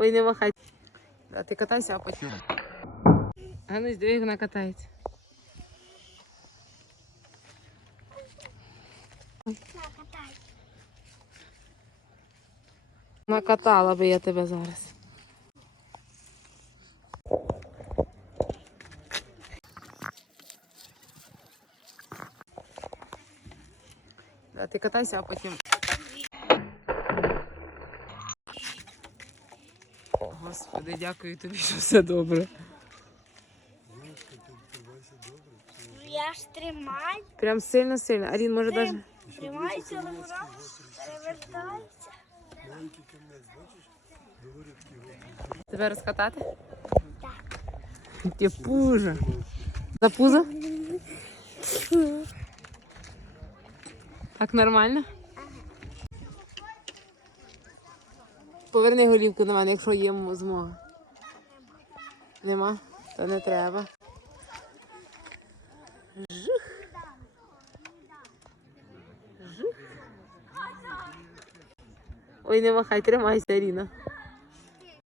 Ой, не махай. А ти катайся, а потім. А ну диви, як вона катається. Накатала би я тебе зараз. А ти катайся, а потім. Господи, дякую тобі, що все добре. Я ж тримаю, Прям сильно-сильно. Арін, може навіть. тримаюся, але вона перевертається. Тебе розкатати? Так. Ти пужа. За пузо? Так нормально? Поверни голівку на мене, якщо є змога. Нема? То не треба. Жух. Жух. Ой, не махай, тримайся, Аріна.